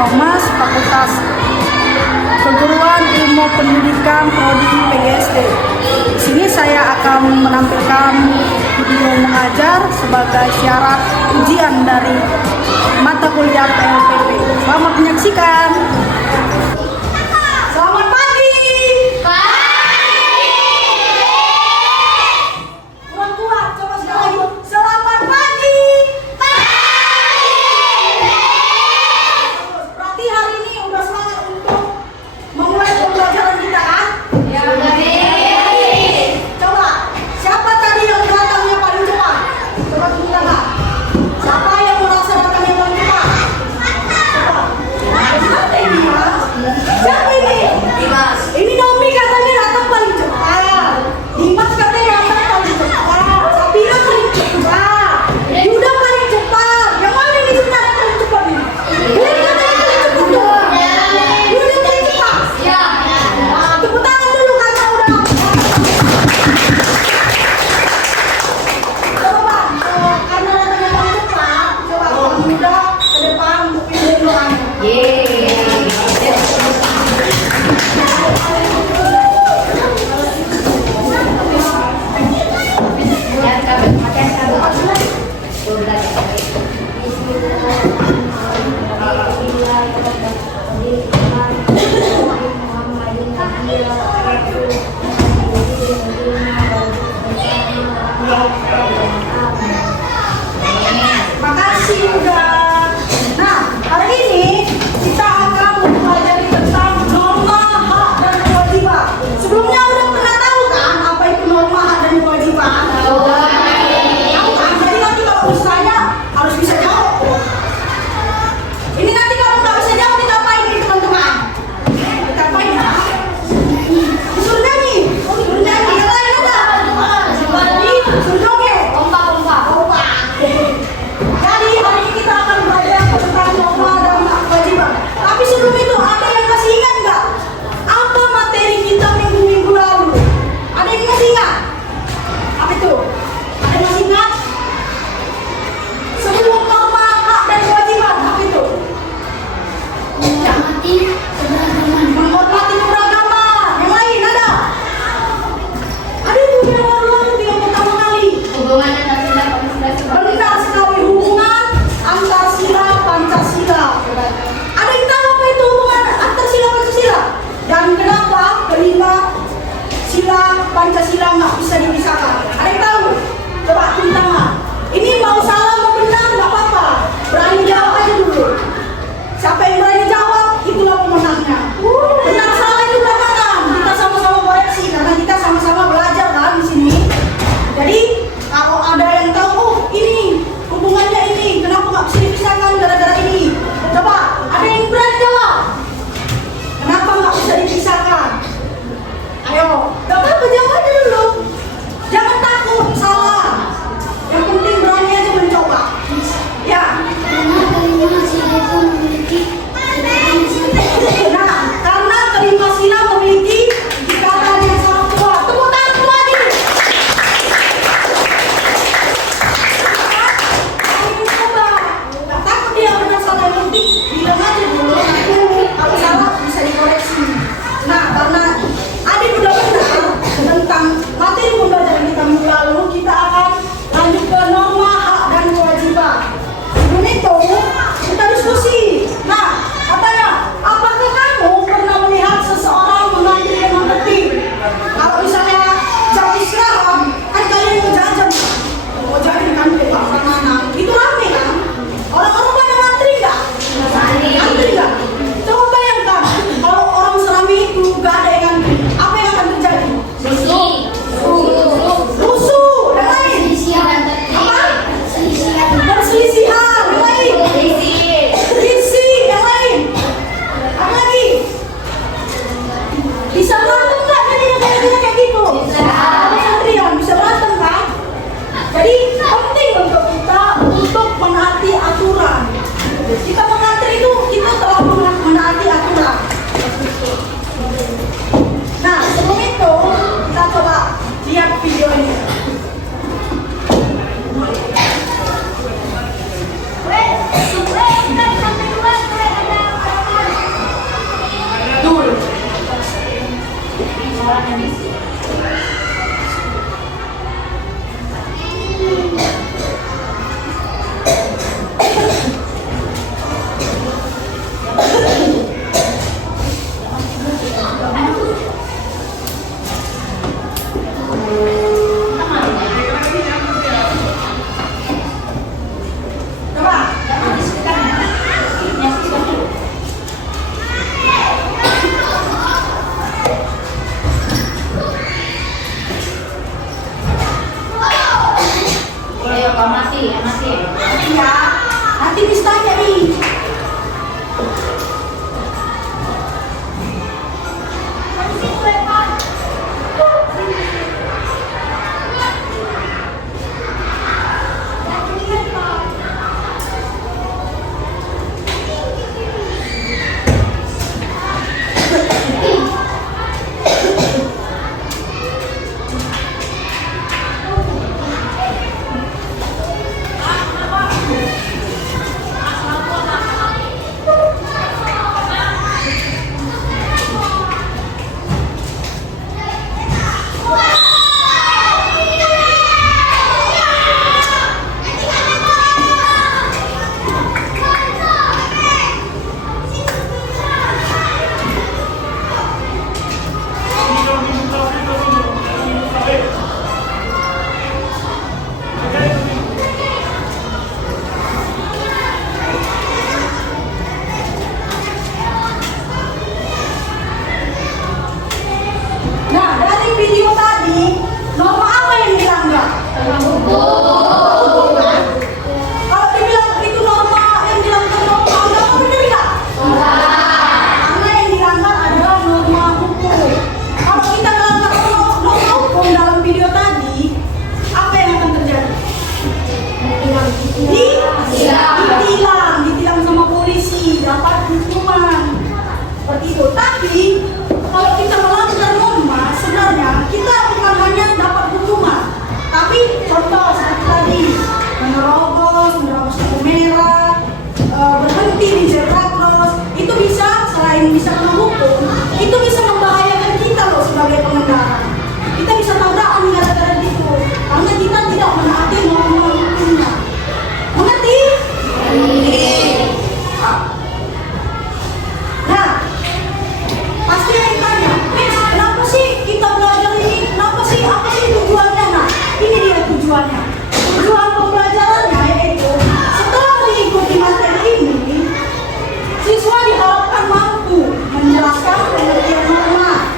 Thomas, Fakultas Keguruan Ilmu Pendidikan Prodi PGSD. Di sini saya akan menampilkan video mengajar sebagai syarat ujian dari mata kuliah PLPP. Selamat menyaksikan. Selamat pagi. Kurang kuat, coba sekali lagi. Selamat pagi. Berarti hari ini udah semangat untuk memulai pembelajaran kita kan? Ya, coba, siapa tadi yang datangnya paling cepat? Coba tunjuk tangan. Siapa yang merasa datangnya paling cepat? Coba. Siapa ini, Mas? Siapa ini? Dimas. Ini Nomi katanya datang paling cepat. Dimas katanya datang paling cepat. Sabina paling cepat. Yuda paling cepat. Yang mana ini sebenarnya paling cepat ini? Yuda katanya paling cepat dong. Yuda paling cepat. Ya. Nah, tepuk tangan dulu karena udah. Coba, karena datangnya paling cepat. Coba kalau Yuda ke depan untuk pilih doanya. Makasih Yuda. Nah, hari ini kita akan mempelajari tentang norma, hak, dan kewajiban. Sebelumnya udah pernah tahu kan apa itu norma, hak, dan kewajiban? Tahu kan? Jadi nanti kalau misalnya harus bisa jawab. Ini nanti kalau nggak bisa jawab ditapain nih teman-teman. Ditapain ya. Disuruh nyanyi. Disuruh nyanyi. Yang lain ada? Disuruh joget. Kompak. Jadi hari ini kita akan belajar tentang norma dan hak kewajiban. Tapi sebelum itu ada yang masih ingat nggak apa materi kita minggu lalu? Ada yang masih ingat? Apa itu? Ada yang masih ingat? Sebelum norma, hak, dan kewajiban, apa itu? Menghormati keberagaman. Yang lain ada? Ada itu yang lalu yang pertama kali. Benar sekali, hubungan antar sila Pancasila. Ada yang tahu apa itu hubungan antar sila Pancasila? Dan kenapa kelima sila Pancasila nggak bisa dipisahkan? Ada yang tahu? Coba tunjuk tangan. Ini mau salah mau benar nggak apa-apa. Berani jawab aja dulu. Siapa yang berani jawab itulah pemenang. Jadi kalau kita melanggar norma, sebenarnya kita bukan hanya dapat hukuman, tapi contoh seperti tadi menerobos lampu merah, berhenti di zebra cross, itu bisa selain bisa kena hukum, itu bisa membahayakan kita loh sebagai pengendara. Kita bisa tabrakan gara-gara itu, karena kita tidak menaati norma hukumnya. Mengerti? Nah, pasti yang ditanya, kenapa sih kita belajar ini? Kenapa sih? Apa sih tujuannya? Nah, ini dia tujuannya. Tujuan pembelajarannya yaitu setelah mengikuti materi ini, siswa diharapkan mampu menjelaskan pengertian norma,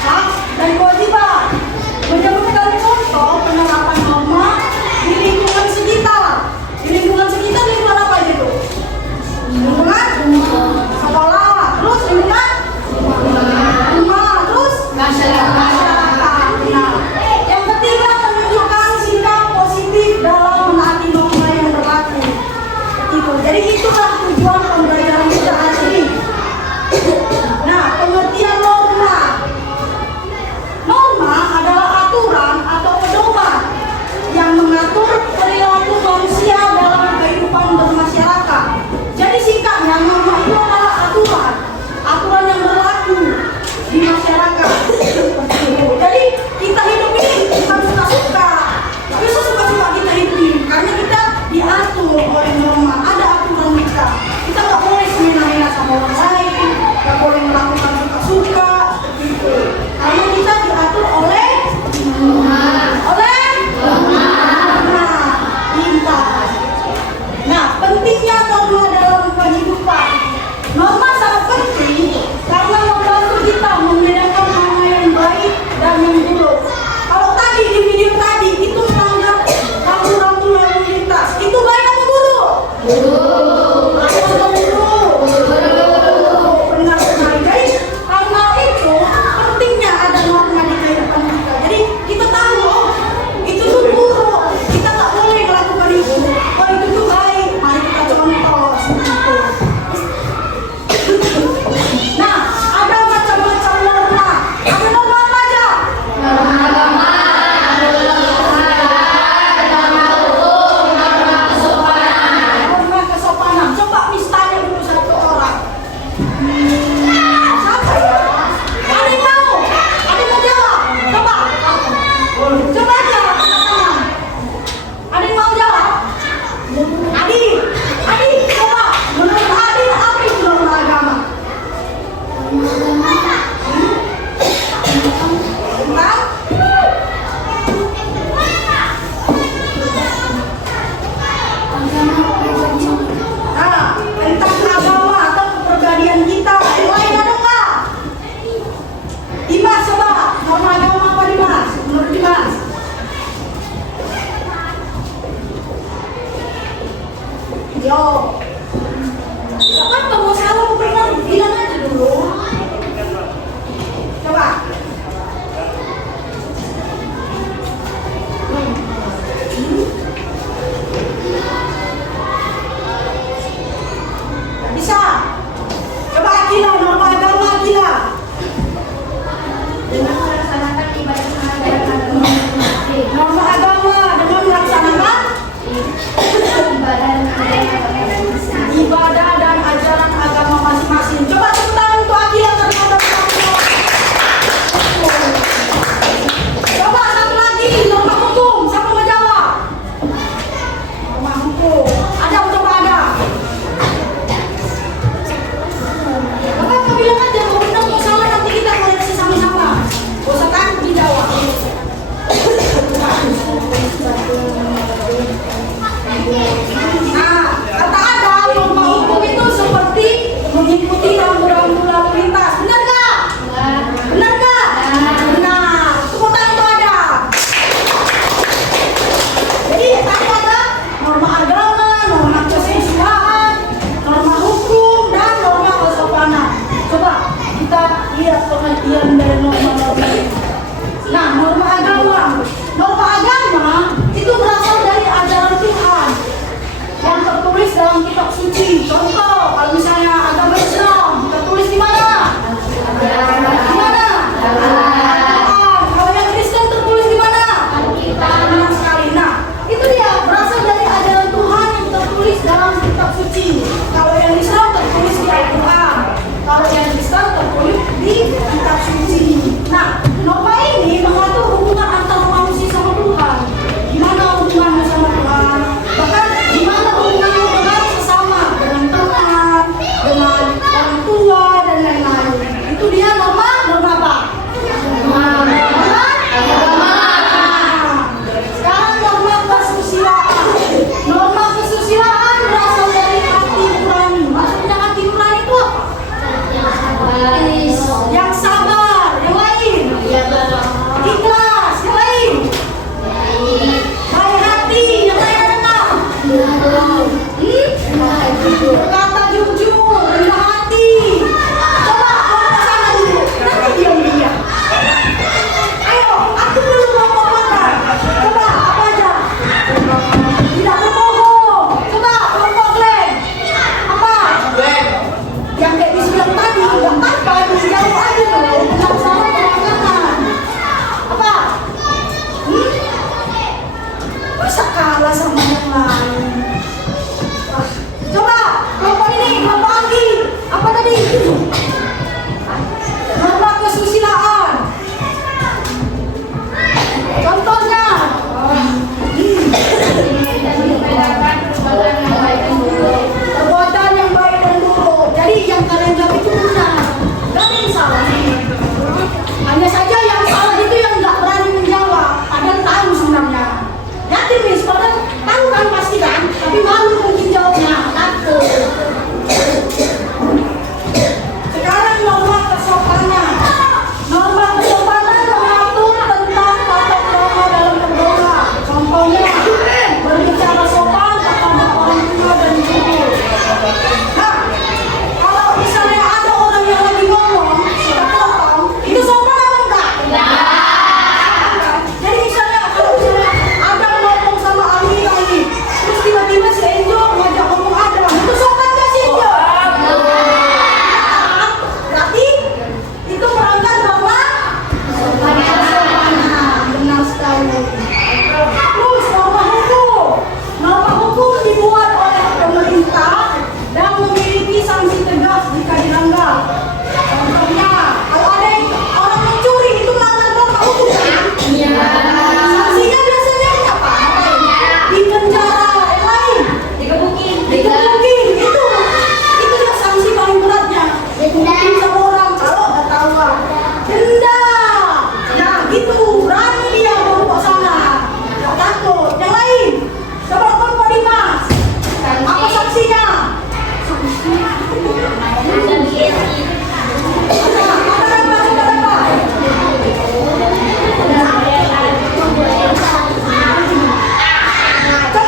hak dan kewajiban, menyebutkan contoh penerapan norma di lingkungan sekitar. Di lingkungan sekitar lingkungan apa itu? Lingkungan sekolah, terus lingkungan rumah, terus masyarakat. Nah, yang ketiga menunjukkan sikap positif dalam menaati norma yang berlaku. Itu. Jadi itulah tujuan pembelajaran kita hari ini. Nah, pengertian norma. Norma adalah aturan atau pedoman yang mengatur perilaku manusia dalam kehidupan bermasyarakat. Jadi singkatnya, norma itu adalah aturan yang berlaku di masyarakat. Seperti itu. Jadi kita hidup ini bukan suka-suka, tapi sesuka-suka kita hidup ini karena kita diatur oleh norma. Ada aturan kita. Kita nggak boleh semena-mena sama orang lain, nggak boleh melakukan suka-suka, gitu. Karena kita diatur oleh lintas. Nah, pentingnya norma dalam kehidupan. Norma sangat penting karena membantu kita membedakan mana yang baik dan yang buruk. Kalau tadi di video tadi itu melanggar rambu-rambu lalu lintas, itu baik atau buruk? Benar sekali. Jadi karena itu pentingnya ada norma di kehidupan kita. Jadi kita tahu itu tuh buruk, kita tak boleh melakukan itu. Oh itu tuh baik, mari kita contoh seperti itu. Nah, ada macam-macam norma. Ada norma apa aja? Norma agama, norma kesopanan. Coba tanya dulu satu orang. Siapa ya? Ada yang mau? Ada yang mau jawab? Coba aja angkat tangan. Ada yang mau jawab? Adi, coba. Menurut Adi, apa itu norma agama? Tentang agama atau kepribadian kita. Yang lain ada nggak? Dimas, coba. Norma agama apa Dimas? Menurut Dimas? Yo. Apa kamu salah bilang aja dulu. Coba. Bisa. Coba Akila, norma agama Akila. Dengan melaksanakan ibadah sehari-hari. Norma agama dengan melaksanakan ibadah dan ajaran agama masing-masing. Coba tepuk tangan untuk Akila karena ada coba satu lagi, norma hukum. Siapa mau jawab? Norma hukum. Ada, coba ada. Bapak bilang aja, mau benar mau salah nanti kita koreksi sama-sama. Gak usah takut dijawab. Nah, kata ada norma hukum itu seperti mengikuti rambu-rambu lalu lintas. Benar nggak? Benar nggak? Benar. Tepuk tangan itu ada. Jadi tadi ada norma agama, norma kesesuaian, norma hukum, dan norma kesopanan. Coba kita lihat pengertian dari norma-norma ini. Nah, norma agama. Norma agama itu berasal dari ajaran Tuhan yang tertulis dalam kitab suci. Contoh, kalau misalnya agama Islam tertulis di mana? nggak tampan, jauh aja tuh. Kenapa sama makanan? Apa? Masa kalah sama yang lain? Coba, kelompok ini, kelompok lagi. Apa tadi? Norma kesusilaan. Contohnya, perbuatan yang baik dan buruk. Jadi yang kalian jawab itu benar. Gak ada yang salah. Hanya saja yang salah itu yang nggak berani menjawab. Padahal tahu sebenarnya. Yakin nih, padahal tahu kan pasti kan. Tapi malu mungkin jawabnya. Takut. Sekarang norma kesopanan. Norma kesopanan mengatur tentang tata krama dalam berdoa. Contohnya, berbicara sopan kepada orang tua dan guru. Nah, kalau misalnya ada orang yang lagi ngomong, suka potong, itu sopan apa enggak? Jadi misalnya kalau misalnya ada ngomong sama Amira nih, terus tiba-tiba si Enjo ngajak ngomong ada, itu sopan nggak si Enjo? Berarti itu melanggar norma kesopanan. Benar sekali. Terus norma hukum. Norma hukum dibuat oleh pemerintah dan memiliki sanksi tegas jika dilanggar. Contohnya, kalau ada yang orang mencuri itu melanggar norma hukum kan? Iya. Sanksinya biasanya apa? Di penjara, yang lain. Dikebukin. Itu yang sanksi paling beratnya. Dikebukin sama orang kalau nggak tahu lah. Denda. Nah gitu, berani dia bawa sana. Nggak takut. Yang lain, coba kelompok Dimas. Apa sanksinya? Coba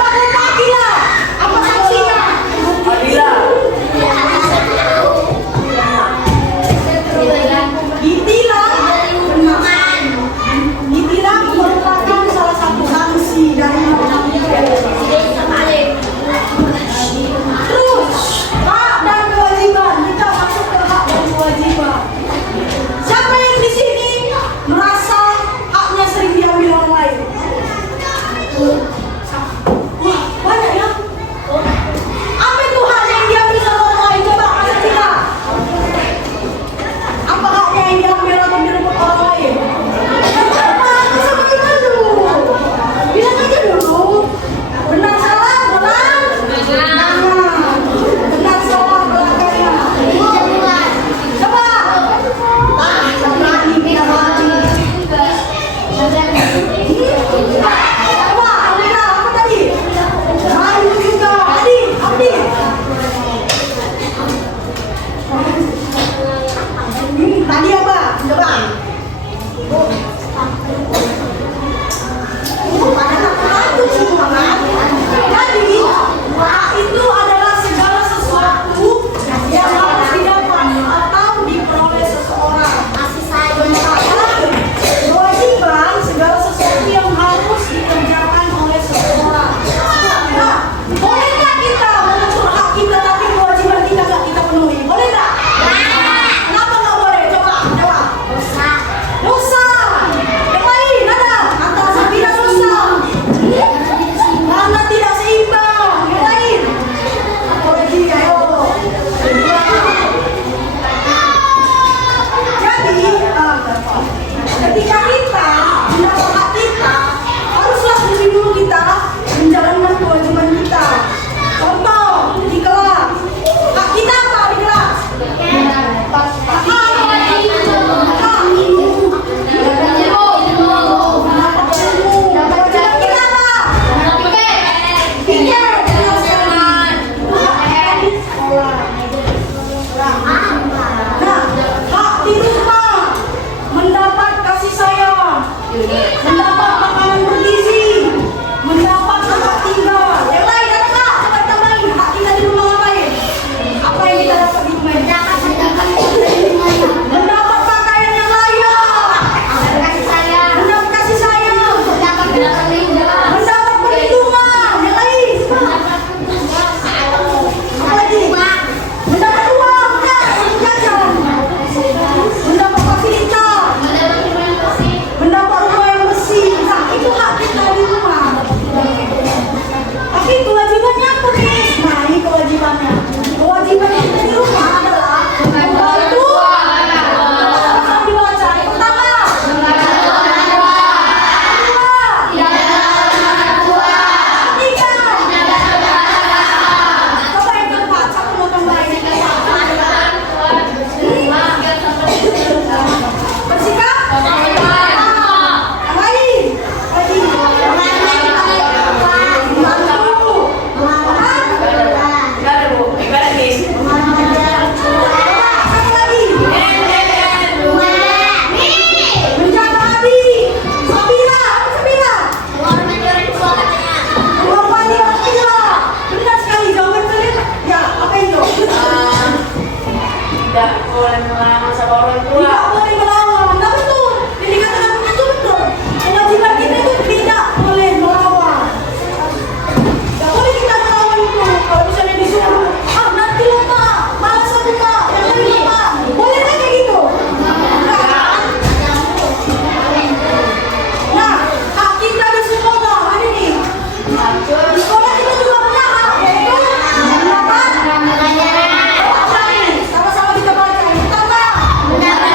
kelompok Akila. Apa sanksinya? Ditilang merupakan salah satu sanksi dari terus hak dan kewajiban. Kita masuk ke hak dan kewajiban. Siapa yang di sini merasa haknya sering diambil orang lain? Wah, banyak ya. Apa itu hak yang diambil sama orang lain? Coba kasih kita. Apa haknya yang diambil atau direbut orang lain? Apa? Sama kita dulu. Bilang aja dulu. Benar salah, benar. Benar salah belakangnya. Coba. Yang berani kita mati. Coba, Amira, apa tadi? Malu juga. Abdi. Tadi apa? Coba. Pada takut semua kan? Jadi, hak itu adalah segala sesuatu yang harus didapat atau diperoleh seseorang. Sementara kewajiban segala sesuatu yang harus dikerjakan oleh seseorang. Nah, boleh nggak kita mengatur hak kita tapi kewajiban kita nggak kita penuhi? Boleh nggak? Kenapa nggak boleh? Coba jawab. Dosa. Yang lain ada? Antara tidak dosa. Karena tidak seimbang. Yang lain? boleh melawan sama orang tua. Tidak boleh melawan. Tapi tuh, yang dikatakan itu betul. Kewajiban kita itu tidak boleh melawan. Tidak boleh kita melawan itu. Kalau misalnya disuruh, ah nanti lo pak, malas aku pak, yang lain pak. Boleh kan kayak gitu? Nah, hak kita di sekolah hari ini. Di sekolah kita juga punya hak, yaitu mendapat sama-sama kita baca. Pertama, mendapat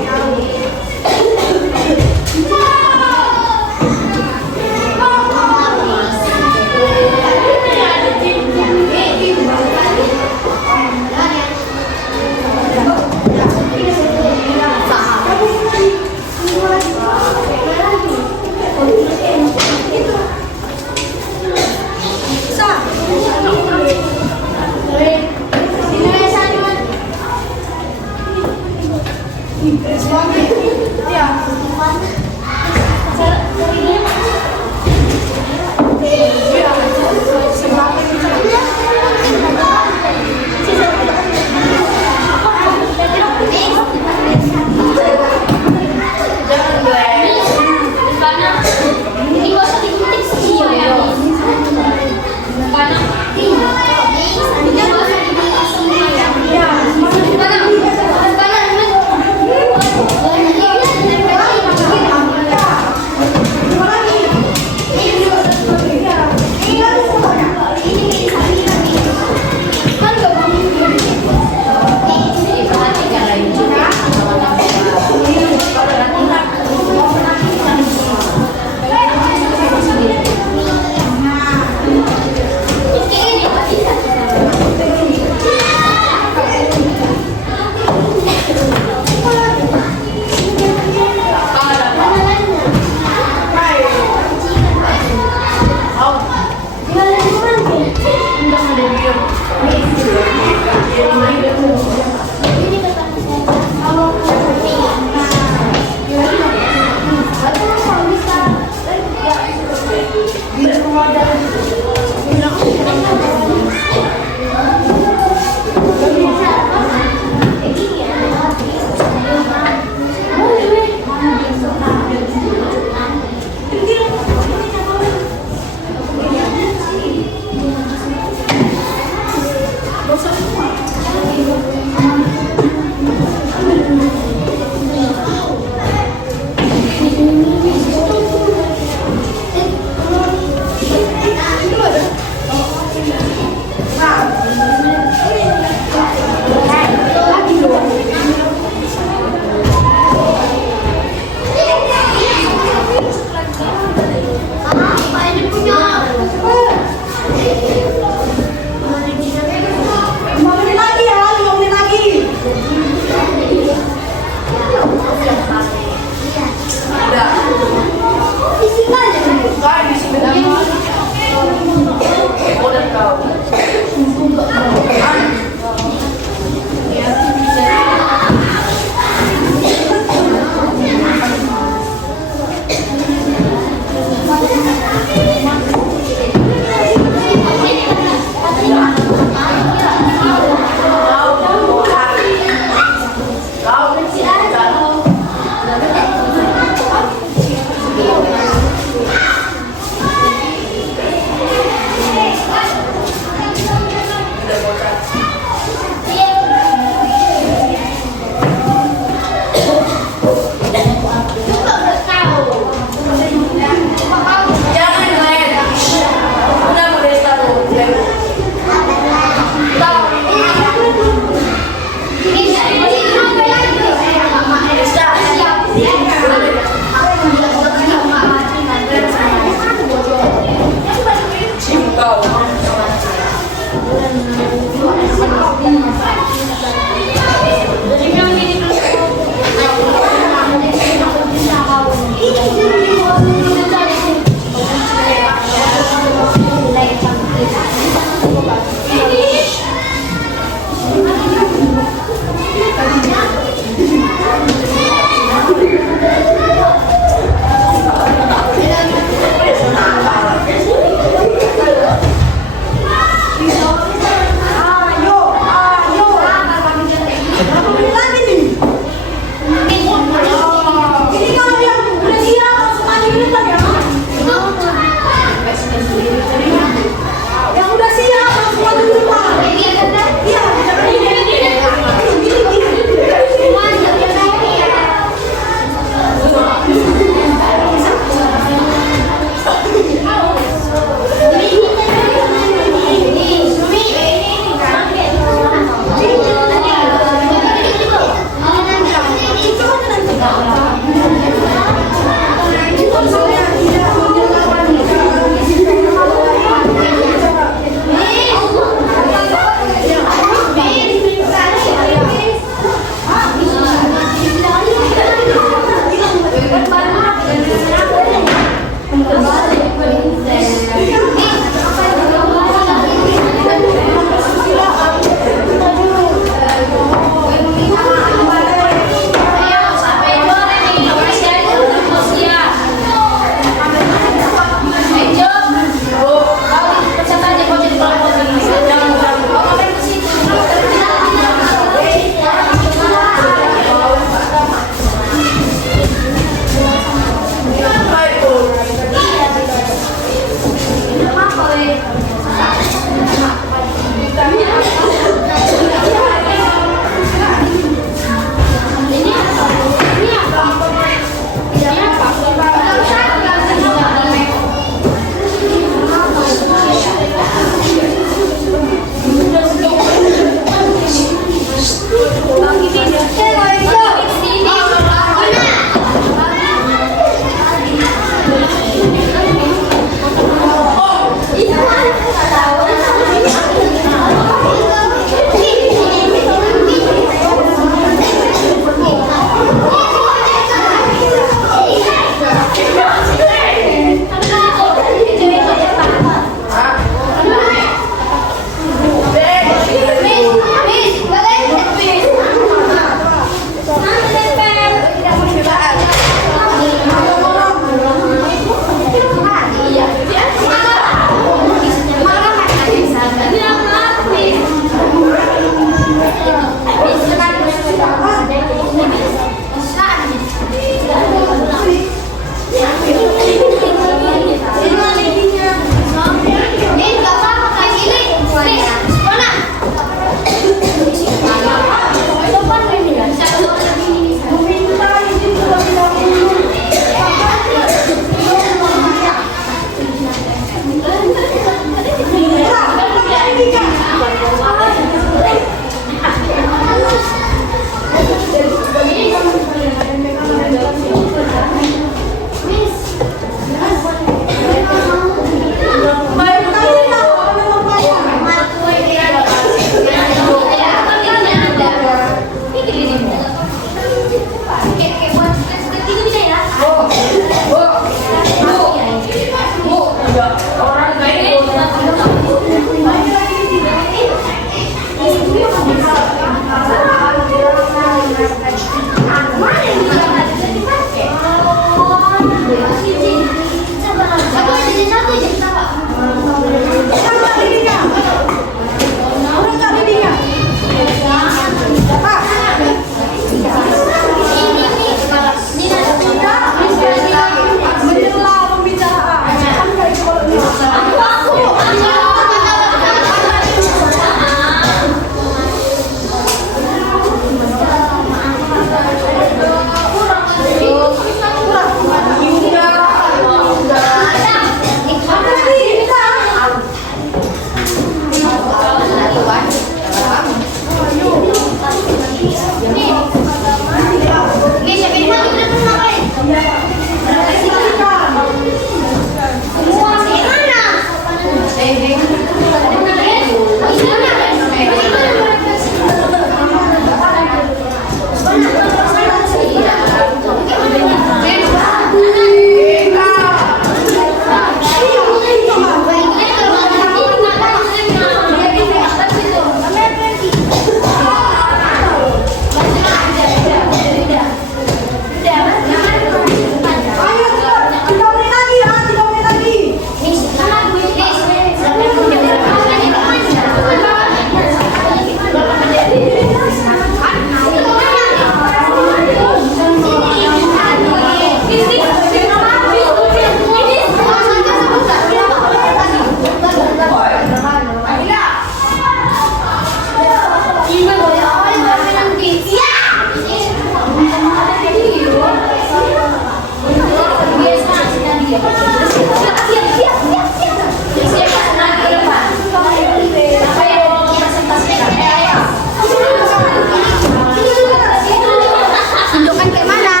Tunjukkan kayak mana?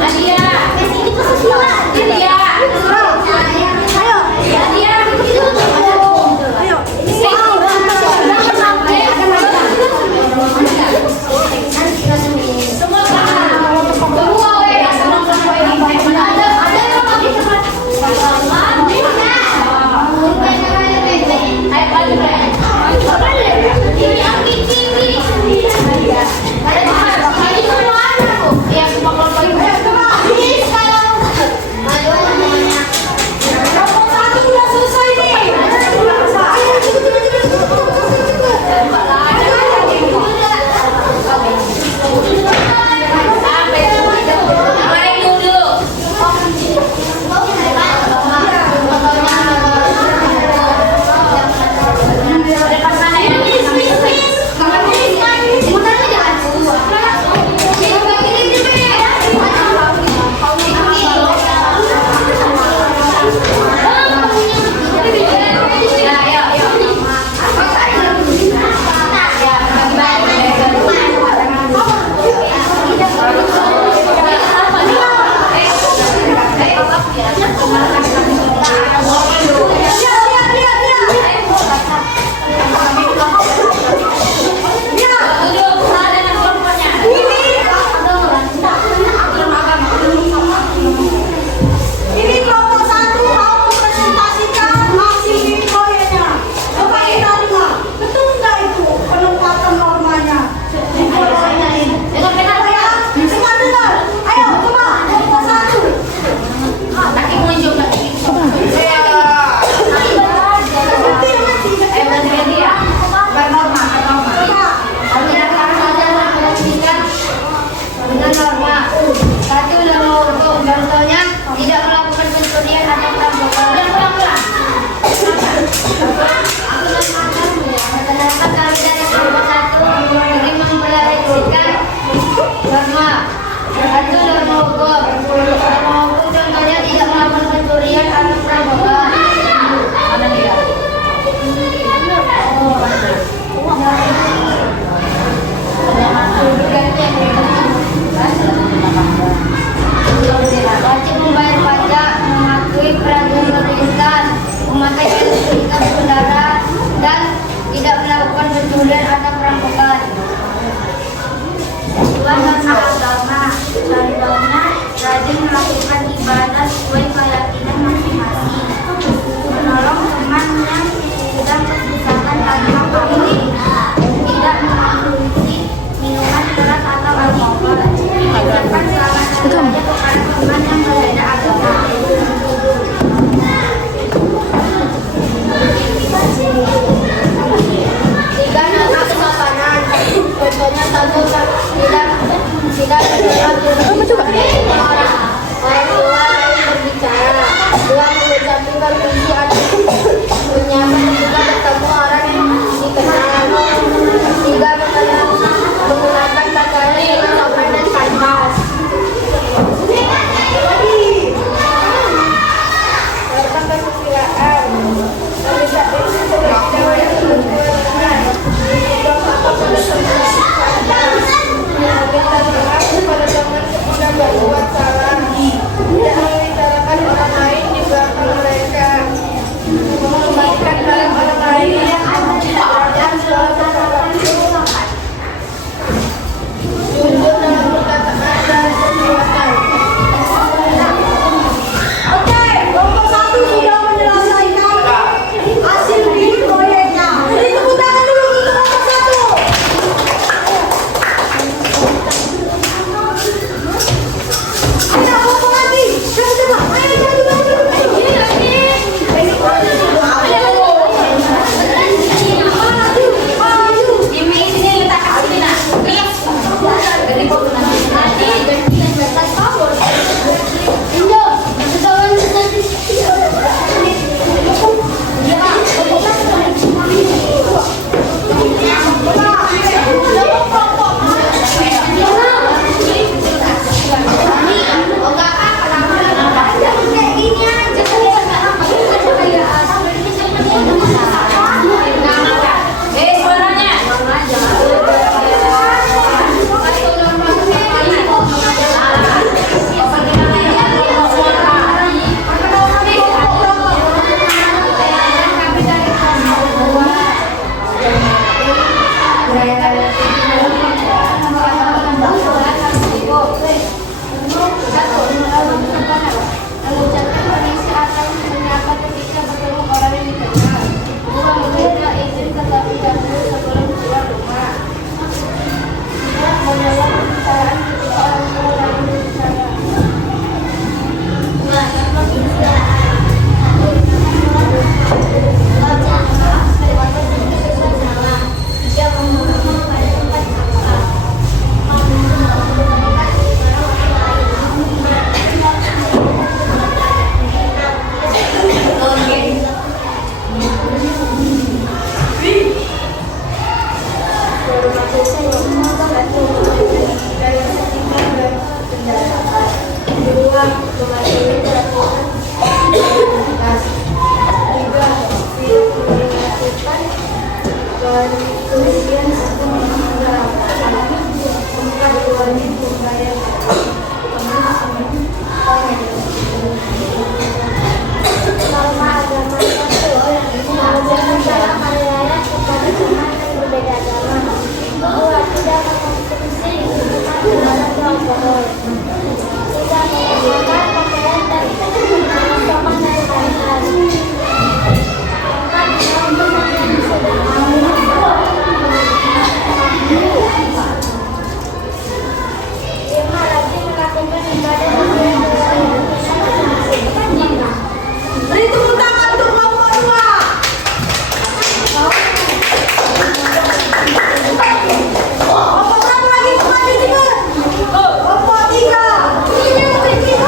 Nadia. Nadia. Ayo. Ayo. Kelompok satu udah selesai nih. Ayo, ini kelompok satu mau mempresentasikan hasil proyeknya. Coba kita lihat, betul nggak itu penempatan normanya di proyeknya ini? Coba ya, coba dengar. Ayo, coba kelompok satu. Dengan norma satu Lenovo contohnya tidak melakukan pencurian atau perampokan. Berdasarkan kaidah yang nomor satu ini memperhatikan norma satu Lenovo contohnya tidak melakukan pencurian atau perampokan. Wajib membayar pajak, mematuhi peraturan pemerintah, memakai sertifikat saudara, dan tidak melakukan pencurian atau perampokan. Tuan norma agama, Norma agama satu mengajarkan cara menelayan kepada teman yang berbeda agama bahwa tidak mengkonsumsi minuman beralkohol alkohol, tidak menggunakan pakaian dan teman dari hari-hari. Untuk yang sudah lima rajin melakukan ibadah Beri tepuk tangan untuk kelompok 2. Kelompok berapa lagi kembali juga? Kelompok 3. Maju ke situ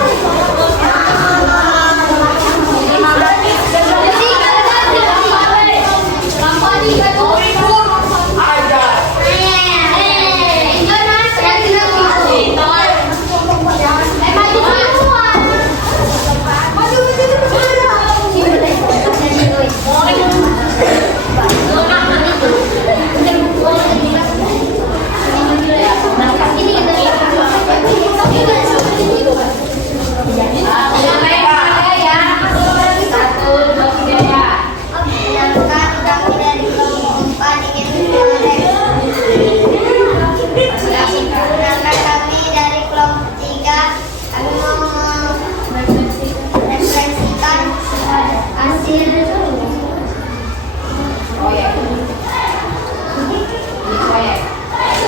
kami dari kelompok 3, kami mau merefleksikan hasil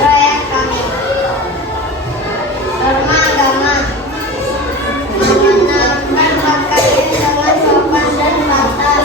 proyek kami. Norma agama mengenalkan pakaian dengan sopan dan pantas,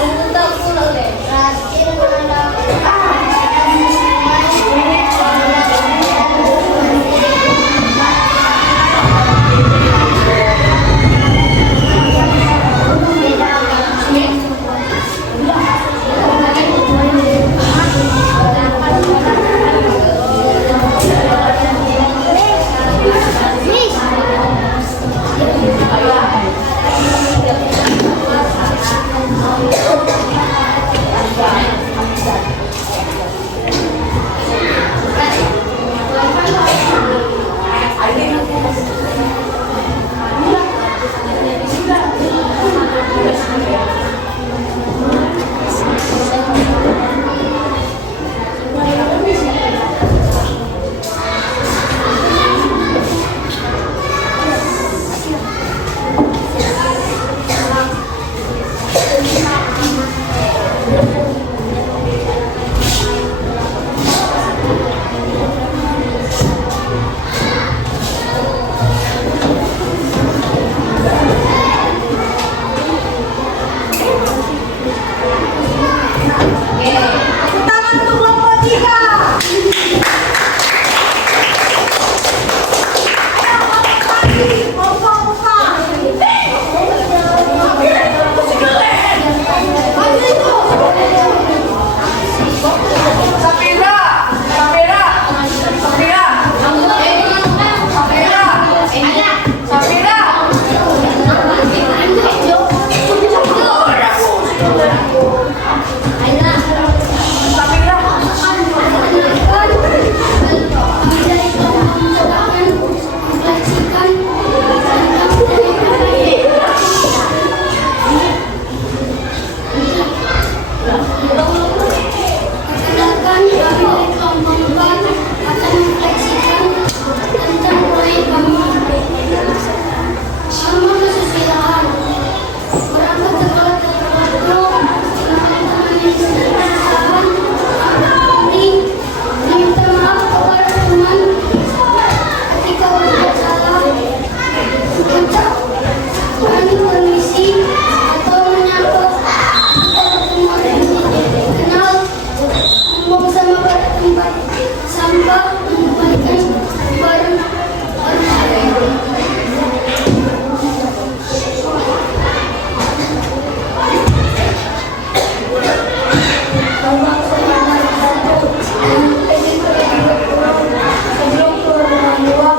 rajin melakukan sebelum keluar orang tua,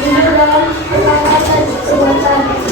jujur dalam pengawasan perbuatan.